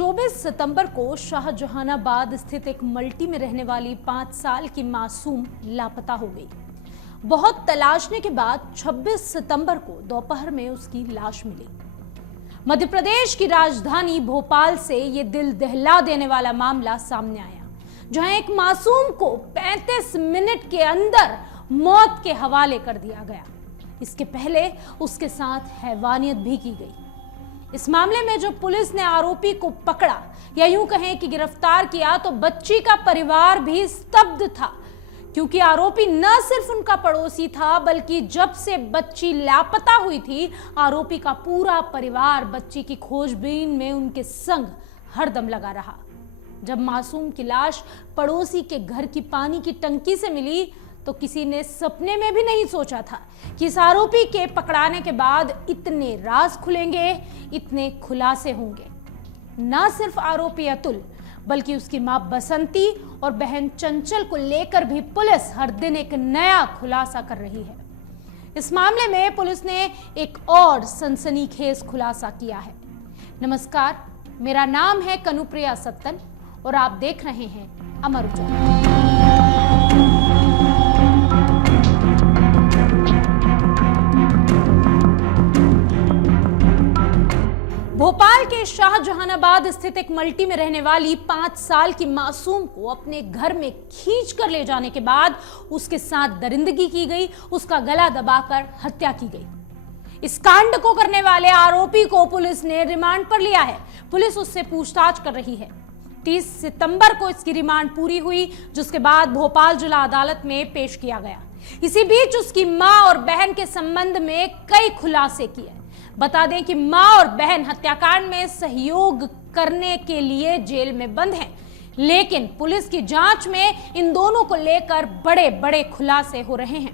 24 सितंबर को शाहजहानाबाद स्थित एक मल्टी में रहने वाली 5 साल की मासूम लापता हो गई। बहुत तलाशने के बाद 26 सितंबर को दोपहर में उसकी लाश मिली। मध्य प्रदेश की राजधानी भोपाल से ये दिल दहला देने वाला मामला सामने आया, जहां एक मासूम को 35 मिनट के अंदर मौत के हवाले कर दिया गया। इसके पहले उसके साथ हैवानियत भी की गई। इस मामले में जो पुलिस ने आरोपी को पकड़ा या यूं कहें कि गिरफ्तार किया, तो बच्ची का परिवार भी स्तब्ध था, क्योंकि आरोपी न सिर्फ उनका पड़ोसी था, बल्कि जब से बच्ची लापता हुई थी, आरोपी का पूरा परिवार बच्ची की खोजबीन में उनके संग हरदम लगा रहा। जब मासूम की लाश पड़ोसी के घर की पानी की टंकी से मिली, तो किसी ने सपने में भी नहीं सोचा था कि इस आरोपी के पकड़ाने के बाद इतने राज खुलेंगे, इतने खुलासे होंगे। न सिर्फ आरोपी अतुल, बल्कि उसकी मां बसंती और बहन चंचल को लेकर भी पुलिस हर दिन एक नया खुलासा कर रही है। इस मामले में पुलिस ने एक और सनसनीखेज खुलासा किया है। नमस्कार, मेरा नाम है कनुप्रिया सत्तन और आप देख रहे हैं अमर उजाला। भोपाल के शाहजहानाबाद स्थित एक मल्टी में रहने वाली 5 साल की मासूम को अपने घर में खींच कर ले जाने के बाद उसके साथ दरिंदगी की गई, उसका गला दबाकर हत्या की गई। इस कांड को करने वाले आरोपी को पुलिस ने रिमांड पर लिया है। पुलिस उससे पूछताछ कर रही है। 30 सितंबर को इसकी रिमांड पूरी हुई, जिसके बाद भोपाल जिला अदालत में पेश किया गया। इसी बीच उसकी मां और बहन के संबंध में कई खुलासे किए। बता दें कि मां और बहन हत्याकांड में सहयोग करने के लिए जेल में बंद हैं, लेकिन पुलिस की जांच में इन दोनों को लेकर बड़े बड़े खुलासे हो रहे हैं।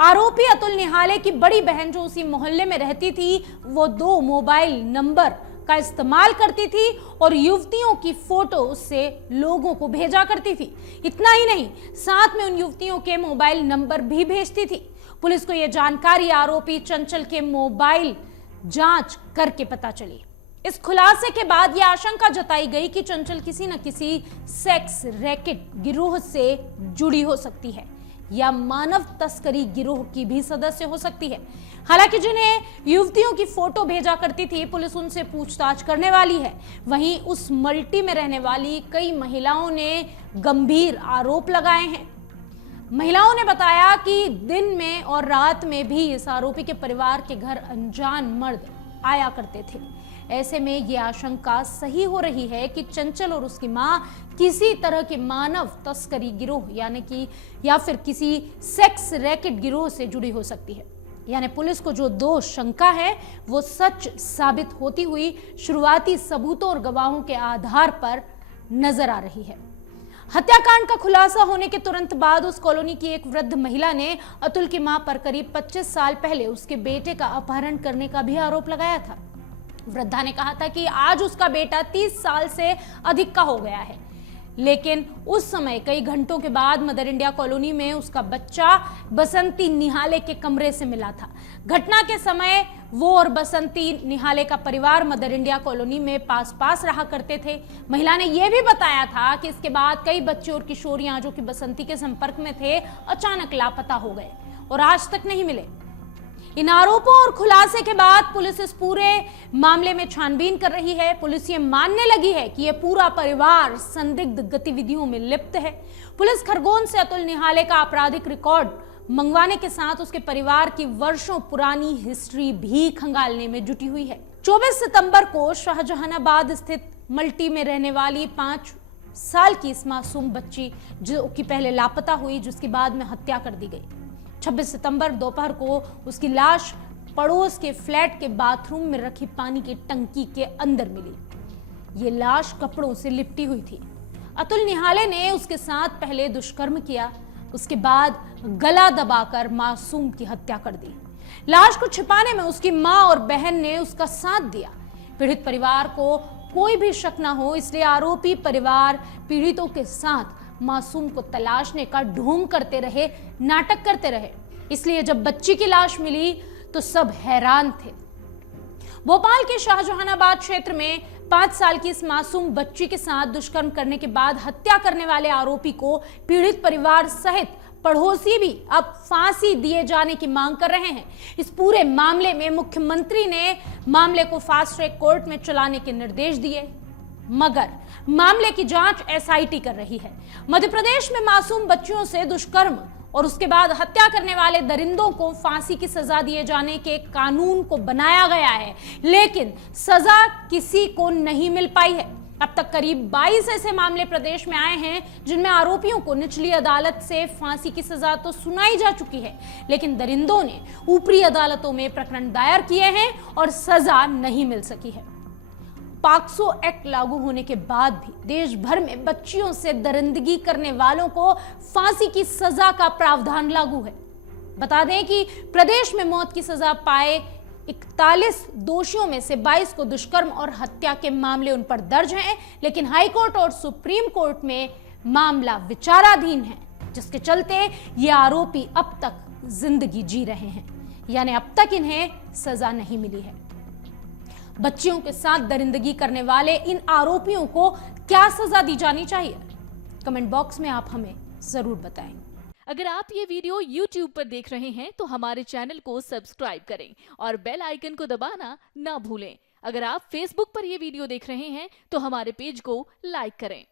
आरोपी अतुल निहाले की बड़ी बहन, जो उसी मोहल्ले में रहती थी, वो 2 मोबाइल नंबर का इस्तेमाल करती थी और युवतियों की फोटो उससे लोगों को भेजा करती थी। इतना ही नहीं, साथ में उन युवतियों के मोबाइल नंबर भी भेजती थी। पुलिस को यह जानकारी आरोपी चंचल के मोबाइल जांच करके पता चली। इस खुलासे के बाद यह आशंका जताई गई कि चंचल किसी न किसी सेक्स रैकेट गिरोह से जुड़ी हो सकती है या मानव तस्करी गिरोह की भी सदस्य हो सकती है। हालांकि जिन्हें युवतियों की फोटो भेजा करती थी, पुलिस उनसे पूछताछ करने वाली है। वहीं उस मल्टी में रहने वाली कई महिलाओं ने गंभीर आरोप लगाए हैं। महिलाओं ने बताया कि दिन में और रात में भी इस आरोपी के परिवार के घर अनजान मर्द आया करते थे। ऐसे में यह आशंका सही हो रही है कि चंचल और उसकी मां किसी तरह के मानव तस्करी गिरोह या फिर किसी सेक्स रैकेट गिरोह से जुड़ी हो सकती है। यानी पुलिस को जो 2 शंका है, वो सच साबित होती हुई शुरुआती सबूतों और गवाहों के आधार पर नजर आ रही है। हत्याकांड का खुलासा होने के तुरंत बाद उस कॉलोनी की एक वृद्ध महिला ने अतुल की मां पर करीब 25 साल पहले उसके बेटे का अपहरण करने का भी आरोप लगाया था। वृद्धा ने कहा था कि आज उसका बेटा 30 साल से अधिक का हो गया है, लेकिन उस समय कई घंटों के बाद मदर इंडिया कॉलोनी में उसका बच्चा बसंती निहाले के कमरे से मिला था। घटना के समय वो और बसंती निहाले का परिवार मदर इंडिया कॉलोनी में पास रहा करते थे। महिला ने यह भी बताया था कि इसके बाद कई बच्चे और किशोरियां जो कि बसंती के संपर्क में थे, अचानक लापता हो गए और आज तक नहीं मिले। इन आरोपों और खुलासे के बाद पुलिस इस पूरे मामले में छानबीन कर रही है। पुलिस ये मानने लगी है कि यह पूरा परिवार संदिग्ध गतिविधियों में लिप्त है। पुलिस खरगोन से अतुल निहाले का आपराधिक रिकॉर्ड मंगवाने के साथ उसके परिवार की वर्षों पुरानी हिस्ट्री भी खंगालने में जुटी हुई है। 24 सितंबर को शाहजहानाबाद स्थित मल्टी में रहने वाली 5 साल की इस मासूम बच्ची, जो कि पहले लापता हुई, जिसके बाद में हत्या कर दी गई। 26 सितंबर दोपहर को उसकी लाश पड़ोस के फ्लैट के बाथरूम में रखी पानी की टंकी के अंदर मिली। ये लाश कपड़ों से लिपटी हुई थी। अतुल निहाले ने उसके साथ पहले दुष्कर्म किया, उसके बाद गला दबाकर मासूम की हत्या कर दी। लाश को छिपाने में उसकी मां और बहन ने उसका साथ दिया। पीड़ित परिवार को कोई भी शक न हो, इसलिए आरोपी परिवार पीड़ितों के साथ मासूम को तलाशने का ढोंग करते रहे, नाटक करते रहे। इसलिए जब बच्ची की लाश मिली तो सब हैरान थे। भोपाल के शाहजहानाबाद क्षेत्र में 5 साल की इस मासूम बच्ची के साथ दुष्कर्म करने के बाद हत्या करने वाले आरोपी को पीड़ित परिवार सहित पड़ोसी भी अब फांसी दिए जाने की मांग कर रहे हैं। इस पूरे मामले में मुख्यमंत्री ने मामले को फास्ट ट्रैक कोर्ट में चलाने के निर्देश दिए, मगर मामले की जांच एसआईटी कर रही है। मध्य प्रदेश में मासूम बच्चियों से दुष्कर्म और उसके बाद हत्या करने वाले दरिंदों को फांसी की सजा दिए जाने के कानून को बनाया गया है, लेकिन सजा किसी को नहीं मिल पाई है। अब तक करीब 22 ऐसे मामले प्रदेश में आए हैं जिनमें आरोपियों को निचली अदालत से फांसी की सजा तो सुनाई जा चुकी है, लेकिन दरिंदों ने ऊपरी अदालतों में प्रकरण दायर किए हैं और सजा नहीं मिल सकी है। पॉक्सो एक्ट लागू होने के बाद भी देश भर में बच्चियों से दरिंदगी करने वालों को फांसी की सजा का प्रावधान लागू है। बता दें कि प्रदेश में मौत की सजा पाए 41 दोषियों में से 22 को दुष्कर्म और हत्या के मामले उन पर दर्ज हैं, लेकिन हाई कोर्ट और सुप्रीम कोर्ट में मामला विचाराधीन है, जिसके चलते ये आरोपी अब तक जिंदगी जी रहे हैं, यानी अब तक इन्हें सजा नहीं मिली है। बच्चियों के साथ दरिंदगी करने वाले इन आरोपियों को क्या सजा दी जानी चाहिए? कमेंट बॉक्स में आप हमें जरूर बताएं। अगर आप ये वीडियो YouTube पर देख रहे हैं तो हमारे चैनल को सब्सक्राइब करें और बेल आइकन को दबाना ना भूलें। अगर आप Facebook पर ये वीडियो देख रहे हैं तो हमारे पेज को लाइक करें।